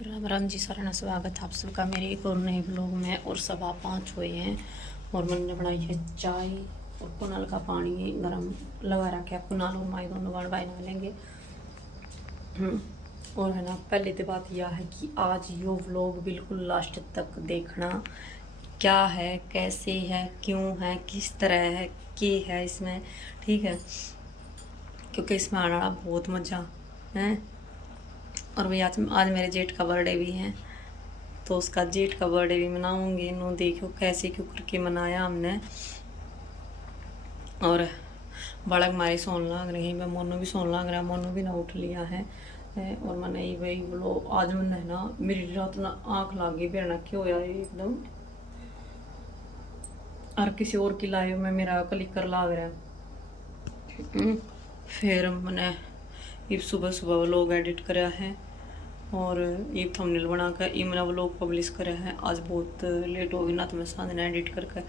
राम राम जी, सारा स्वागत है आप सबका मेरे एक और नए ब्लॉग में। और 5:15 हुए हैं और मैंने बनाई है चाय और कुनाल का पानी गरम लगा रखा है। कुनाल और माई दोनों बार बाय नहा लेंगे। और है ना, पहले तो बात यह है कि आज यो व्लॉग बिल्कुल लास्ट तक देखना। क्या है, कैसे है, क्यों है, किस तरह है, क्या है इसमें, ठीक है, क्योंकि इसमें आना बहुत मज़ा है। और भाई आज मेरे जेठ का बर्थडे भी है, तो उसका जेठ का बर्थडे भी मनाऊंगी। नो देखो कैसे क्यों करके मनाया हमने। और बालक हमारी सोन लग रही है, मैं मोनू भी सोन लग रहा है, मोनू भी ना उठ लिया है। और मैंने भाई बोलो आज मैंने ना मेरी रात ना आँख लाग गई बेरना क्यों यार एकदम। और किसी और की लाइव में मेरा क्लिकर लाग रहा है। फिर मैंने ये सुबह सुबह व्लॉग एडिट करा है और ये थंबनेल बनाकर ये मेरा व्लॉग पब्लिश करा है। आज बहुत लेट हो गई ना, तो मैं सामने एडिट करके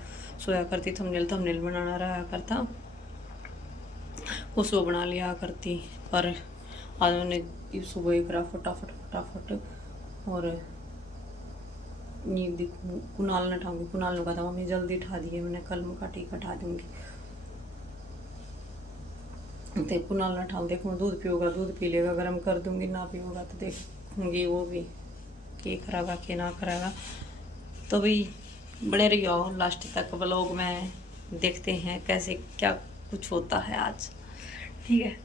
सोया करती। थंबनेल बनाना रहा करता, वो सुबह बना लिया करती। पर आज मैंने ये सुबह ही करा फटाफट। और ये देखो कुनाल ने उठाऊंगी, कुनाल ने कहा था मम्मी जल्दी उठा दिए, मैंने कल मुका टीका उठा दूंगी। तो कुनाल ना उठाऊँ, देखो दूध पियोगा, दूध पी लेगा, गर्म कर दूंगी, ना पियोगा तो देखूंगी वो भी के करागा के ना करागा। तो भाई बड़े रहियो लास्ट तक व्लॉग में, देखते हैं कैसे क्या कुछ होता है आज, ठीक है।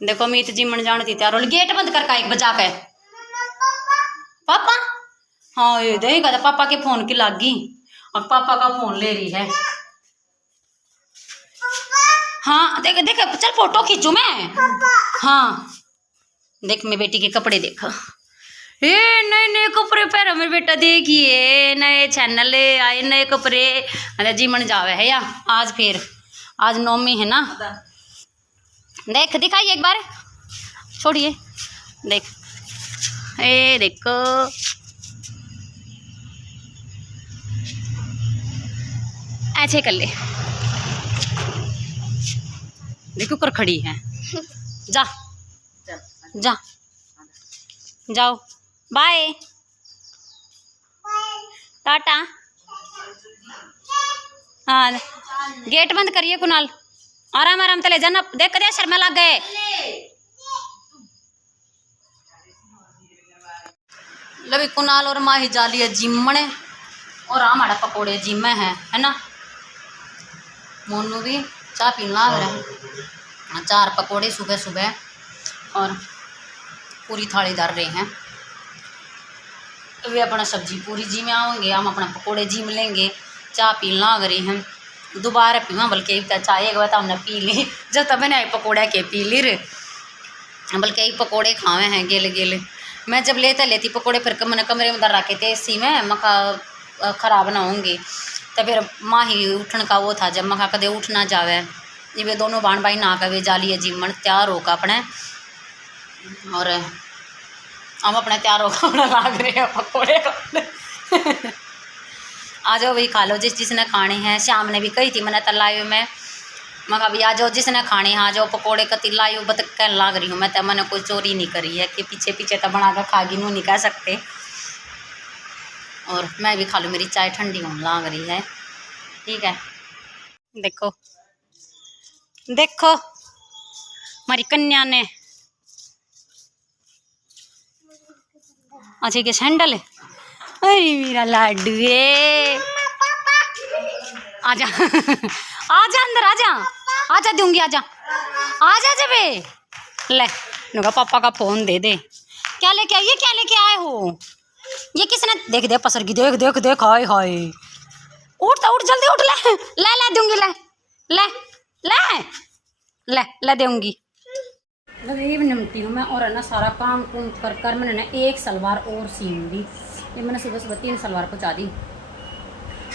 देखो मीत जिमन जाने थी तैयार, गेट बंद कर का एक बजा के पापा। हाँ ये देगा पापा के फोन की लाग गई और पापा का फोन ले रही है। हाँ देख देख चल फोटो खींचू मैं। हाँ देख मेरी बेटी के कपड़े देखा, ये नए नए कपड़े पहना मेरे बेटा, देखिए नए चैनल आए, नए कपड़े। अरे जीमन जावे है या आज, फिर आज नौमी है ना। देख दिखाइए एक बार, छोड़िए देख, ए देखो ऐसे कर ले, देखो कर खड़ी है। जा जा जाओ, बाय टाटा। हाँ गेट बंद करिए कुनाल, आराम आराम तले जाना, देख कर शर्मा लग गए। लभी कुनाल और माही जाली है जिमने, और हमारा पकोड़े जिम में है ना। मोनू भी चाय पीने लग रहा है, 4 पकोड़े सुबह सुबह और पूरी थाली धर रहे हैं। वे अपना सब्जी पूरी जी में आओगे, हम अपना पकोड़े जी में लेंगे, चाय पी लग रही हैं। दोबारा पीवा, बल्कि चाय एक बार तो हमने पी ली, जब तब मैंने पकौड़े के पी ली रे, बल्कि एक पकौड़े खावे हैं गेले गेले। मैं जब लेती पकौड़े, फिर मैंने कमरे में दर रखे थे इसी में, मखा ख़राब ना होंगी। तो फिर माही उठन का वो था, जब मखा कदे उठ ना जावे, ये वे दोनों बाण भाई ना कवे जाली है जिमन तैयार होकर अपने। और हम अपने तैयार होकर अपना लाग रहे हैं पकौड़े आ जाओ भाई खा लो जिसने खाने हैं। शाम ने भी कही थी मैंने तलायु में, मगर भी आ जाओ जिसने खाने आ जाओ पकौड़े कती लायु बत कह लाग रही हूँ मैं। तो मैंने कोई चोरी नहीं करी है कि पीछे पीछे तो बना कर खागी नू नहीं कह सकते। और मैं भी खा लूँ, मेरी चाय ठंडी होने लाग रही है, ठीक है। देखो देखो हमारी कन्या ने अच्छा के सैंडल है, अरे मेरा लाडू है, आजा आजा अंदर आजा, आजा दूंगी, आजा आजा जबे ले नुका पापा का फोन दे दे। क्या लेके आइए, क्या लेके आए हो, ये किसने देख दे पसर की, देख देख देख, हाय हाय, उठ तो उठ जल्दी उठ, ले ले ले दूंगी, ले ले ले ले ले दूंगी। ये निमती हूँ मैं, और है ना सारा काम कुम कर कर मैंने ना एक सलवार और सीन दी। ये मैंने सुबह सुबह 3 सलवार पहुँचा दी।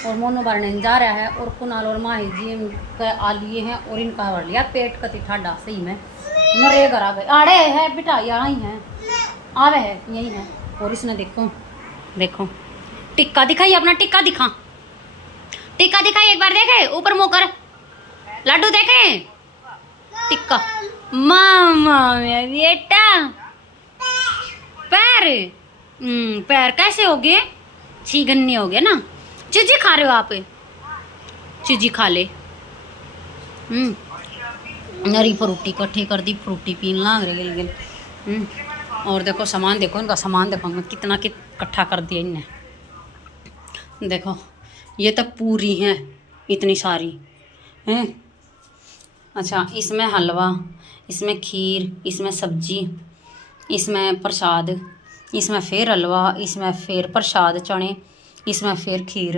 और मोनू भरने जा रहा है, और कुनाल और माही जी का आ लिए हैं, और इनका भर लिया पेट कति ठाडा सही में नरे घर आ गए। आड़े है बेटा, यहाँ ही है, आवे है यही है। और इसने देखो देखो टिक्का दिखाई, अपना टिक्का दिखा, टिक्का दिखाई एक बार, देखे ऊपर मुँह कर, लड्डू देखे टिक्का, मामा मेरा बेटा पैर? पैर कैसे हो गए? छीगन्ने हो गए ना। चीजी खा रहे हो आप? चीजी खा ले। नरी फ्रूटी कट्ठी कर दी, फ्रूटी पीन लाग रहे गिल गिल। और देखो सामान, देखो इनका सामान देखो मैं कितना इकट्ठा कर दिया इनने। देखो ये तक पूरी हैं, इतनी सारी हैं। अच्छा, इसमें हलवा, इसमें खीर, इसमें सब्जी, इसमें प्रसाद, इसमें फिर हलवा, इसमें फिर प्रसाद चने, इसमें फिर खीर।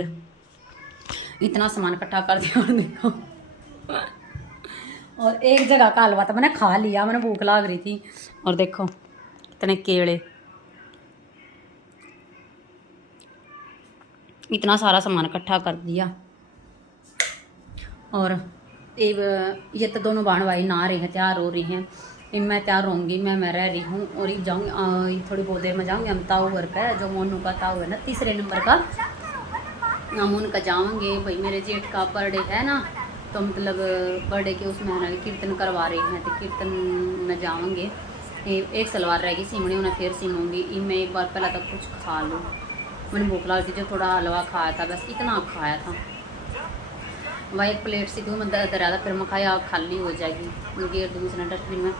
इतना सामान इकट्ठा कर दिया। और देखो, और एक जगह का हलवा तो मैंने खा लिया, मैंने भूख लग रही थी। और देखो इतने केले, इतना सारा सामान इकट्ठा कर दिया। और ये तो दोनों बहन भाई नहा रहे हैं, तैयार हो रही हैं। मैं तैयार होंगी, मैं रह रही हूँ और ये जाऊँगी थोड़ी बहुत देर में जाऊँगी। हम ताऊ घर का जो मोनू का ताऊ है ना, 3 नंबर का, हम उनका जाएंगे। भाई मेरे जेठ का बर्थडे है ना, तो मतलब बर्थडे के उसमें है कीर्तन करवा रहे हैं, तो कीर्तन में जाएंगे। एक सलवार रहेगी सीमनी, उन्हें फिर सीमूँगी। मैं एक बार पहले तक कुछ खा लूँ, मैंने भूख लगी थी, जो थोड़ा हलवा खाया था बस, इतना खाया था। वह एक प्लेट सी दूँ मैं दरिया, फिर मैं खाया खाली हो जाएगी, गेर दूसरे डस्टबिन में।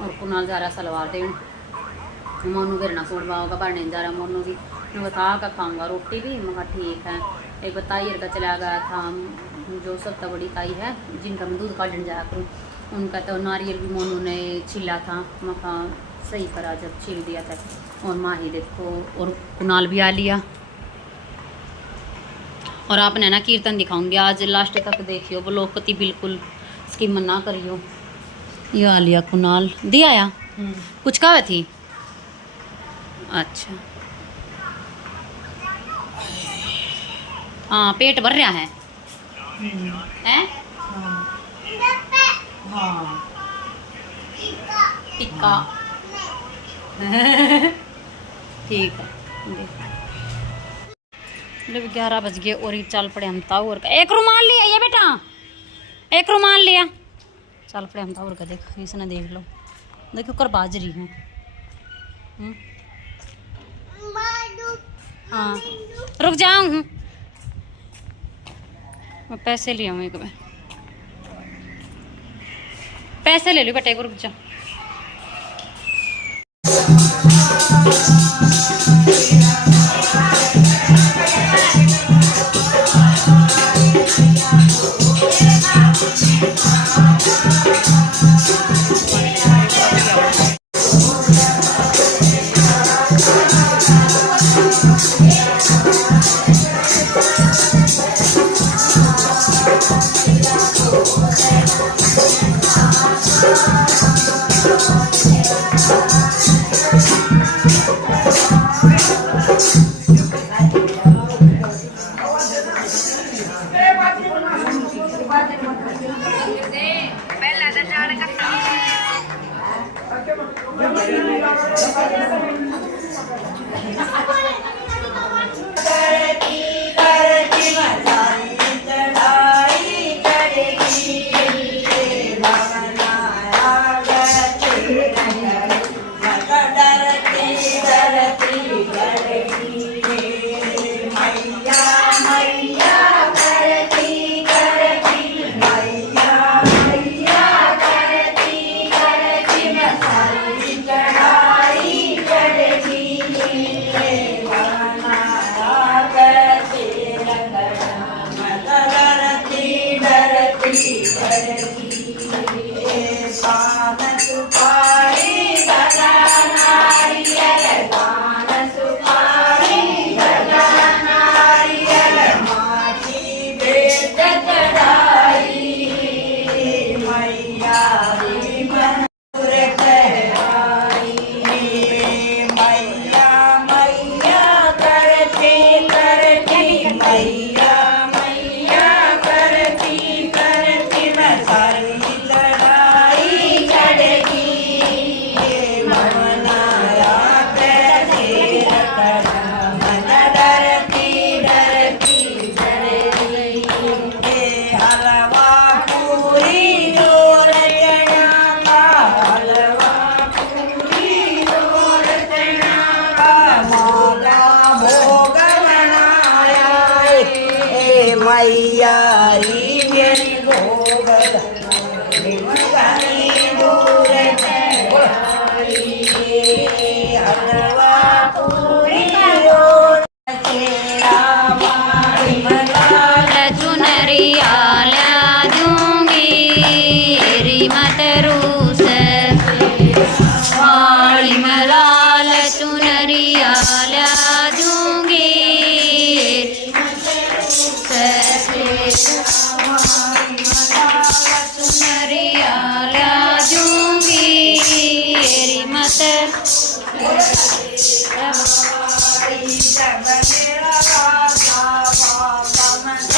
और कुनाल जा रहा सलवार देन, मोनू गिरना सूट होगा पढ़ने जा रहा। मोनू भी मैं बता का खाऊंगा रोटी भी, मैं ठीक है। एक ताई का चला गया था, जो सबसे बड़ी ताई है जिनका मैं दूध काटने जाया करूँ, उनका तो नारियल भी मोनू ने छिला था। मैं सही करा जब छील दिया था। और माही देखो, और कुनाल भी आ लिया। और आपने ना कीर्तन दिखाऊंगी आज लास्ट तक देखियो, ब्लॉग कती बिल्कुल इसकी मना करियो। ये आ लिया कुनाल, दिया आया कुछ कहा थी। अच्छा हाँ, पेट भर रहा है हैं? हाँ टिक्का ठीक है। 11 बज गए और चल पड़े हम ताऊ और एक रुमाल लिया ये बेटा, एक रुमाल लिया। चल पड़े हम ताऊ का, देख इसने देख लो, देखो कर बाजरी है। हाँ रुक जाऊँ, मैं पैसे ले आऊँ, एक मैं पैसे ले लो बेटा, एक रुक जा।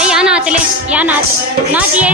यहाँ नाच ले, यहाँ नाच, नाचिए।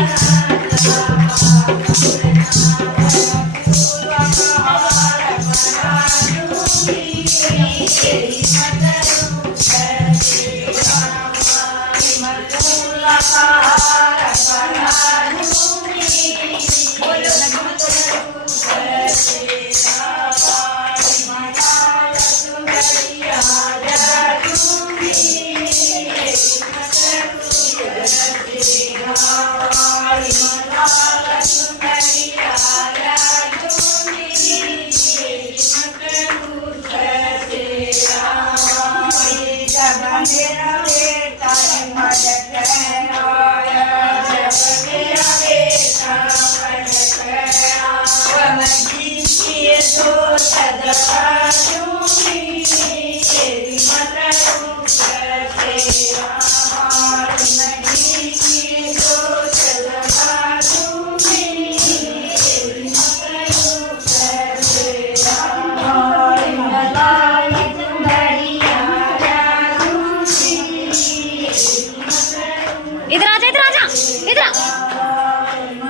इधर आ जा, इधर आ जा, इधर आ,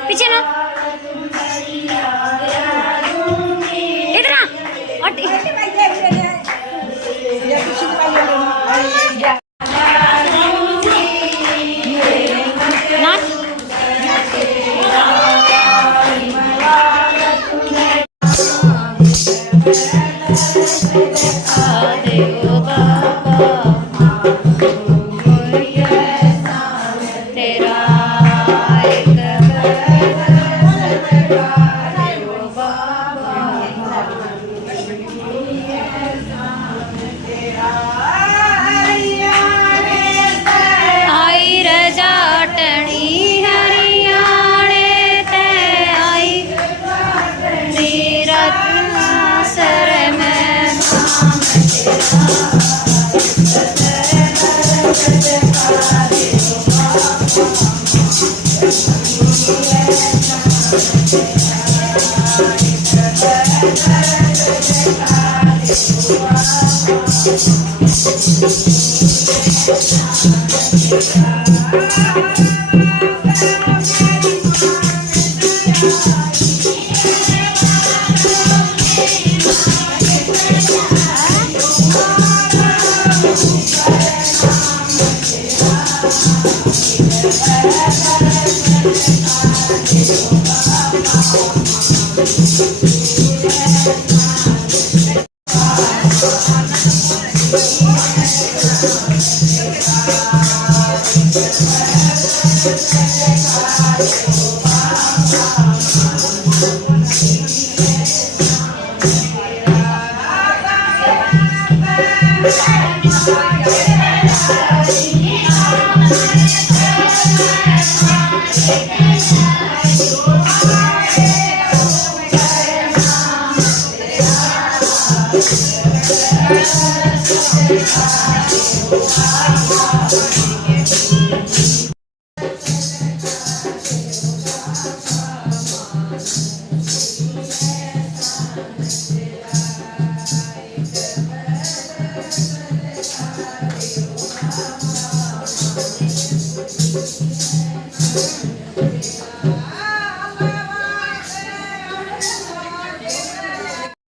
पीछे ना, इधर आ,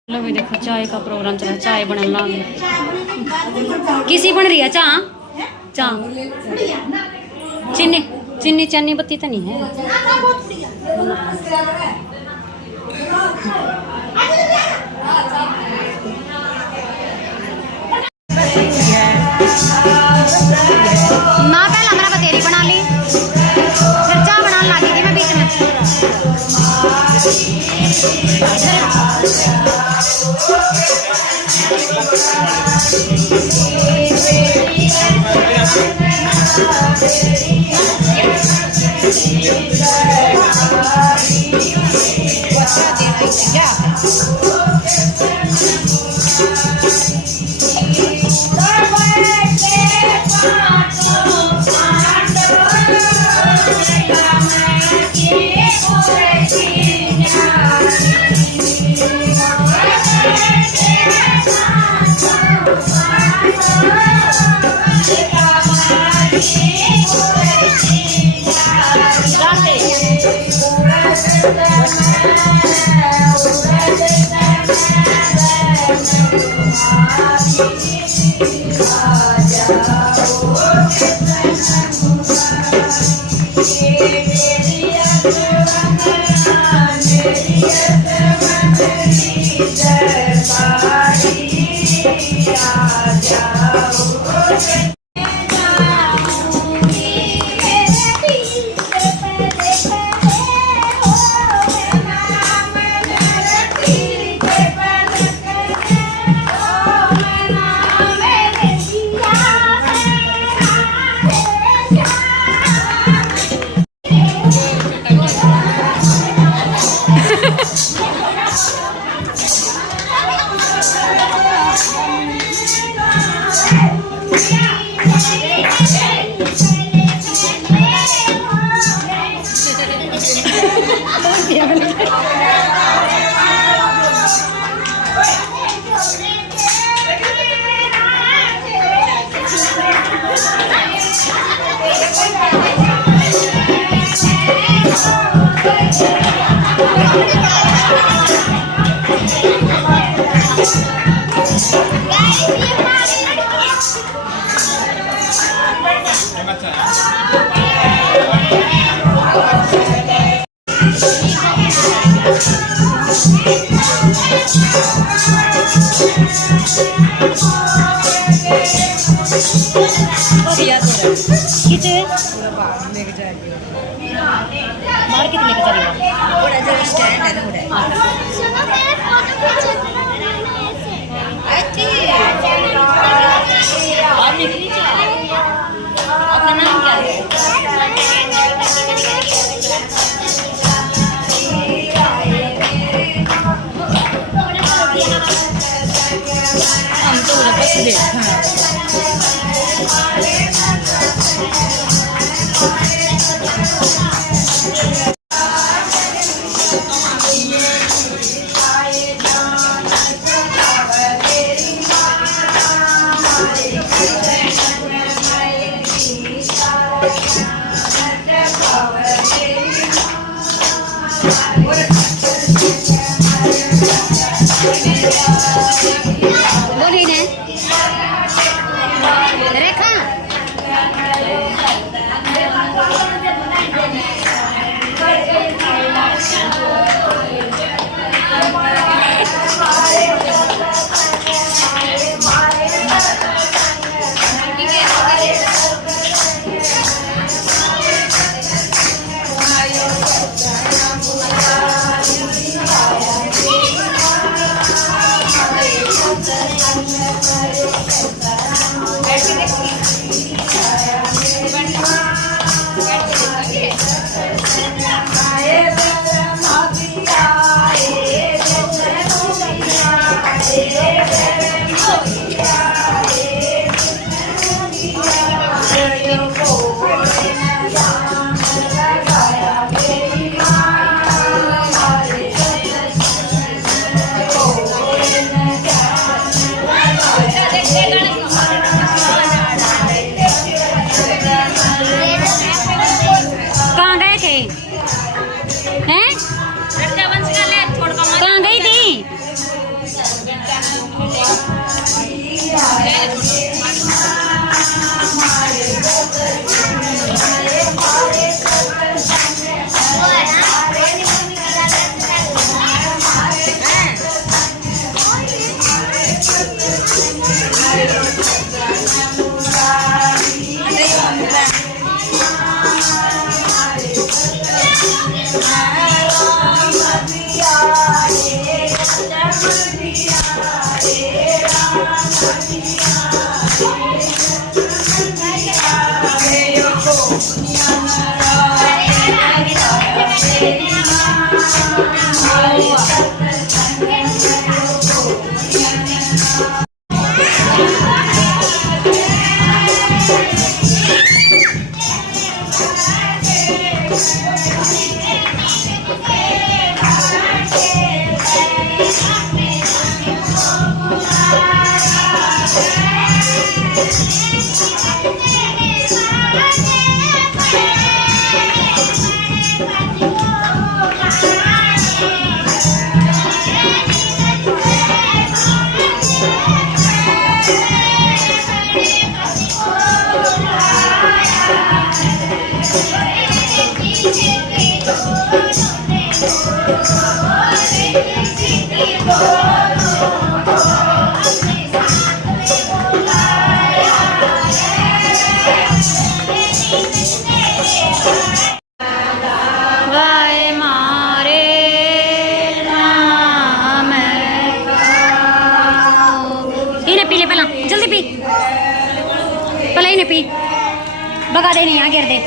लो भी देखो चाय का प्रोग्राम चला, चाय बन लागे किसी बन रही है चाह चाह चीनी चीनी चन्नी बत्ती तो नहीं है। ना पहले हमारा बतेरी बना ली, फिर चाह बनाने लगी थी मैं बीच में। कितने बाहर कितने का चलेगा स्टैंड है ना आप निकली आपका नाम क्या है? हम तो बस देख बोली ने रेखा कहाँ गई थी? पी ले पहला जल्दी पी पहला ही ने पी भगा दे नहीं यहाँ गिर दे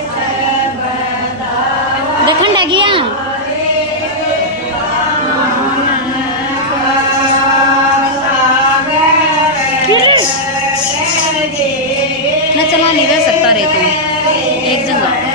देखन लगी मैं चला नहीं रह सकता रे तू एक जगह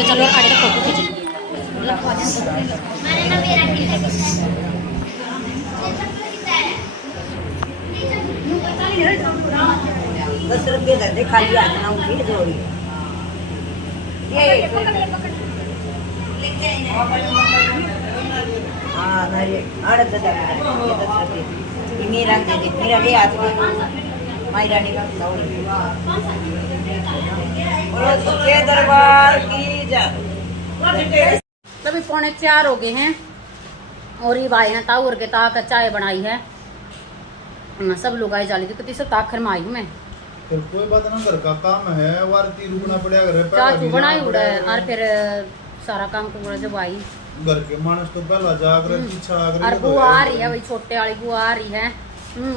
वीडियो चलो आड़े तक फोटो खींच ₹10 खाली हाथ ना उठी जोड़ी हाँ मेरे ₹10 मेरा दे दे मेरा ले हाथ में माई रानी का दौड़ी बोलो सच्चे दरबार की जय। अभी 3:45 हो गए हैं और ये भाई ने ताऊर के ताक चाय बनाई है। सब लोग आए जाली थी सब ताखर में आई हूँ मैं। फिर कोई बात ना, घर का काम है, वारती रुकना पड़ेगा घर पे। चाचू बनाई उड़ा है और फिर सारा काम को जब आई घर के मानस तो पहला जाकर पीछा आकर और बुआ आ रही है, वही छोटे वाली बुआ आ रही है।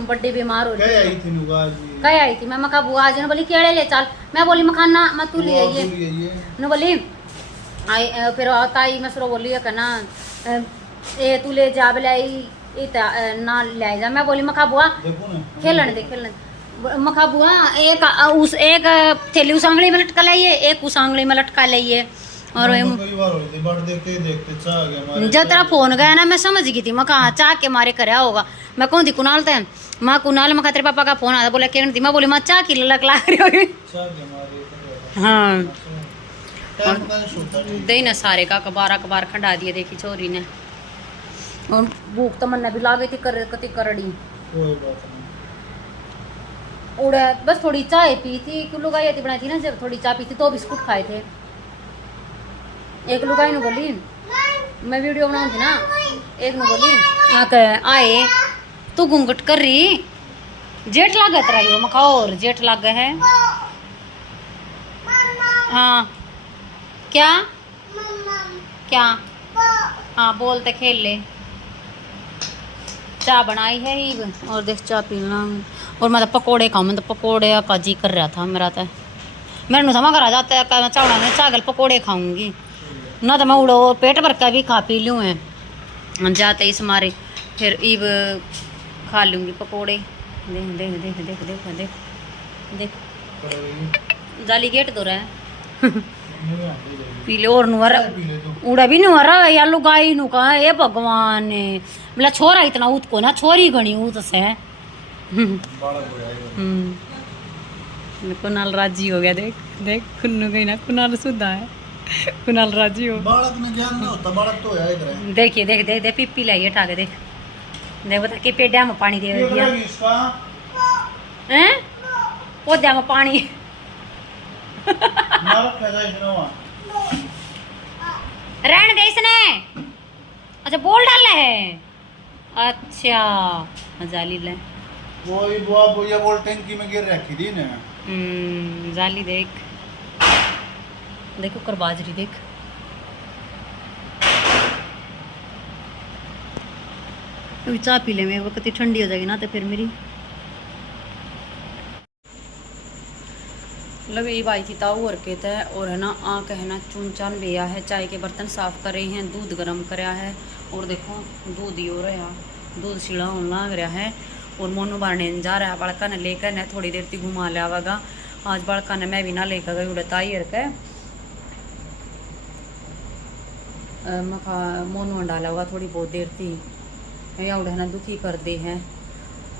बड्डी बीमार हो रही है। कह आई थी नुगा जी, कह आई थी मैं मका बुआ आज ने बोली केड़े ले चल, मैं बोली मखाना मैं तू ले आइए न बोली आई। फिर ताई मैं सरो बोली कहना ए तू ले जा बलाई ना ले जा। मैं बोली मखा बुआ खेलन दे मखा बुआ एक उस एक थैली उस आंगली में लटका लाइए, एक उस आंगली में लटका लाइए। और जब तेरा फोन गया ना मैं समझ गई थी मैं कहा चाह के मारे करया होगा। मैं कौन थी कुणाल थे माँ कुणाल मैं तेरे पापा का फोन आया बोला क्या थी। मैं बोली माँ चाह की लक ला रही होगी। हाँ दे ना सारे का कबार खंडा दिए देखी चोरी ने। और भूख तो मन भी ला गई थी कति करड़ी उड़ा। बस थोड़ी चाय पी थी, लुगाई बनाई थी ना जब थोड़ी चाय पी थी तो बिस्कुट खाए थे। एक लुगाई ने बोली मैं वीडियो बनाऊँ थी ना, एक ने बोली आए तू घूंघट कर रही जेठ लागत रही हो मखा और जेठ लाग है। हाँ क्या क्या हाँ बोलते खेल ले। चाय बनाई है ही और देख चाय पीना और मैं तो पकौड़े खाऊँ। मैं तो पकौड़े का जी कर रहा था मेरा तो मेरे था मैं घर आ जाता है चावड़ा में चागल पकौड़े खाऊंगी ना तो मैं उड़ो पेट भर का भी खा पी लूँ है जाते इस मारे फिर ईब खा लूँगी पकौड़े। देख देख देख देख देख देख देख जाली गेट तो रहा है पीले और नुआरा उड़ा भी नुआरा या लुगाई नु कहा ये भगवान ने बोला छोरा इतना ऊत को ना छोरी घनी ऊत से कुनाल राजी हो गया। देख देख कुन्नू गई ना कुनाल सुधा है कुनाल राजी हो। बालक में ज्ञान नहीं होता, बालक तो है इधर। देखिए देख देख देख पिप्पी लाइए उठा के देख देख बता के पेड़ा में पानी दे दिया हैं पौधा में पानी रहने दे इसने। अच्छा बोल डाल है अच्छा जाली ले वही बुआ बुआ बोल टंकी में गिर रखी थी ना। जाली देख देखो कर बाजरी देख अभी चाय पी ले मेरे वक्त ठंडी हो जाएगी ना तो फिर मेरी मतलब ये भाई थी ताऊ और के तय और है ना आ कहना चुन चान बेया है। चाय के बर्तन साफ कर रही हैं, दूध गर्म कराया है और देखो दूध ही हो रहा दूध सीढ़ा होने लग रहा है। और मोनू बारने जा रहा है बड़का ने लेकर न थोड़ी देर तक घुमा लियागा। आज बड़का ने मैं भी ना लेकर गई उड़ता ही के मखा मोनू डाला होगा थोड़ी बहुत देर थी या उड़ना दुखी कर दे हैं।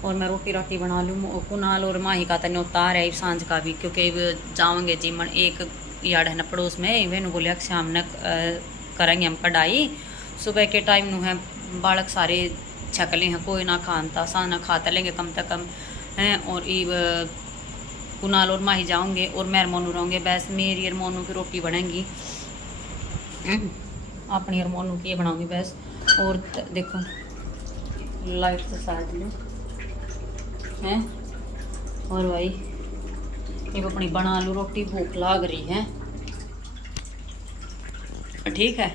और मैं रोटी राटी बना लूँ। कुनाल और माही का तने उतार है सांझ का भी क्योंकि जाओगे जीवन एक यार्ड है ना पड़ोस में वेनु बोलिया शाम न करेंगे हम कढ़ाई। सुबह के टाइम नु है बालक सारे छकले हैं कोई ना खानता साना खाता लेंगे कम से कम हैं। और ईब कुनाल और माही जाओगे और मैं मोनू रहूँगे बस मेरी और मोनू की रोटी बनेंगी अपनी और मोनू की ये बनाऊँगी बस। और देखो लाइट से साथ लूँ हैं और भाई ये अपनी बना लूँ रोटी भूख लाग रही है ठीक है।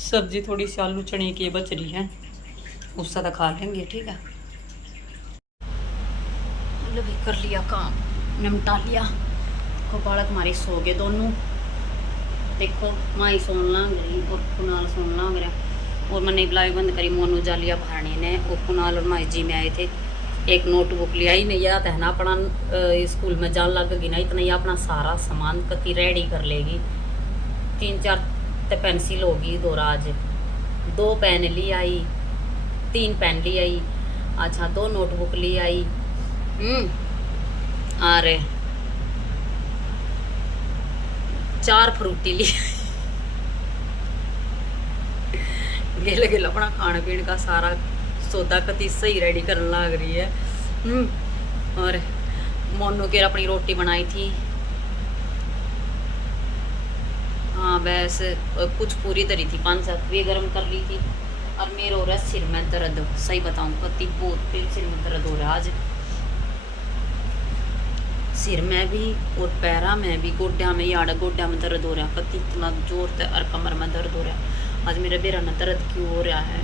सब्जी थोड़ी सी आलू चने की बच रही है उससे तो खा लेंगे ठीक है। मतलब कर लिया काम निपटा लिया को बालक हमारे सो गए दोनों। देखो माई सोन लाग रही और कुनाल सोन लाग रहा। और मैंने ब्लाग बंद करी मोनू जालिया भरने ने और कुनाल और माई जी में आए थे एक नोटबुक लिया ही नहीं याद है ना अपना स्कूल में जान लग गई ना इतना ही अपना सारा सामान कति रेडी कर लेगी। 3-4 पेंसिल होगी दोराज, 2 पेन ली आई, 3 पेन ली आई, अच्छा 2 नोटबुक ली आई, अरे 4 फ्रूटी ली गिल गिल अपना खाने पीने का सारा सौदा कति सही रेडी करने लग रही है। और मोनू के अपनी रोटी बनाई थी, हाँ बस कुछ पूरी तरी थी, 5-7 भी गर्म कर ली थी। और मेरे हो रहा है सिर में दर्द, सही बताऊँ कति बहुत तेज सिर में दर्द हो रहा है आज, सिर में भी और पैरा में भी, गोड्या में, याड़ा गोड्या में दर्द हो रहा है कति इतना जोर से, और कमर में दर्द हो रहा है। आज मेरा बेरा में दर्द क्यों हो रहा है,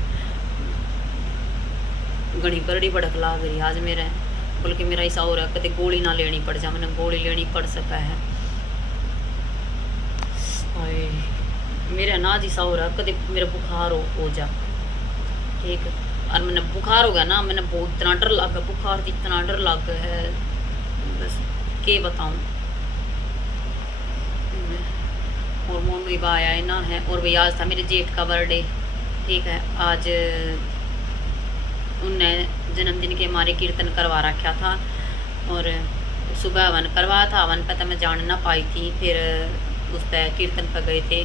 घनी करड़ी भड़क लाग रही आज मेरा, बल्कि मेरा ऐसा हो रहा है कभी गोली ना लेनी पड़ जाए, मैंने गोली लेनी पड़ सका है। मेरा नाज ऐसा हो रहा है कभी मेरा बुखार हो जा, ठीक। और मैंने बुखार हो गया ना, मैंने बहुत इतना डर लग गया, बुखार से इतना डर लग गया है बस के बताऊँ। और मोनू भी आया है ना है, और भाई आज था मेरे जेठ का बर्थडे, ठीक है। आज उनने जन्मदिन के हमारे कीर्तन करवा रखा था, और सुबह हवन करवाया था, हवन पे तो मैं जान ना पाई थी, फिर उस पर कीर्तन पर गए थे।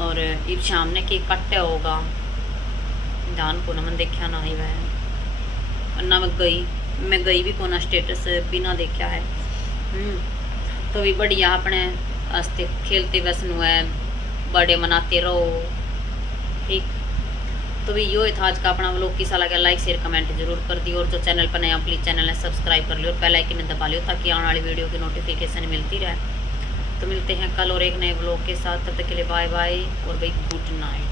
और इब शाम ने केक कट्टे होगा जान को ना, मैं देखा ना ही वह, ना मैं गई भी कोना, स्टेटस भी ना देखा है। तो भी बढ़िया अपने हंसते खेलते वैसनु है, बर्थडे मनाते रहो, ठीक। तो भी यो था आज का अपना व्लॉग, किसा लगा लाइक शेयर कमेंट जरूर कर दियो, और जो चैनल पर नया प्लीज़ चैनल है सब्सक्राइब कर लियो और बेल आइकन दबा लियो ताकि आने वाली वीडियो की नोटिफिकेशन मिलती रहे। तो मिलते हैं कल और एक नए व्लॉग के साथ, तब तक के लिए बाय बाय और भाई गुड नाइट।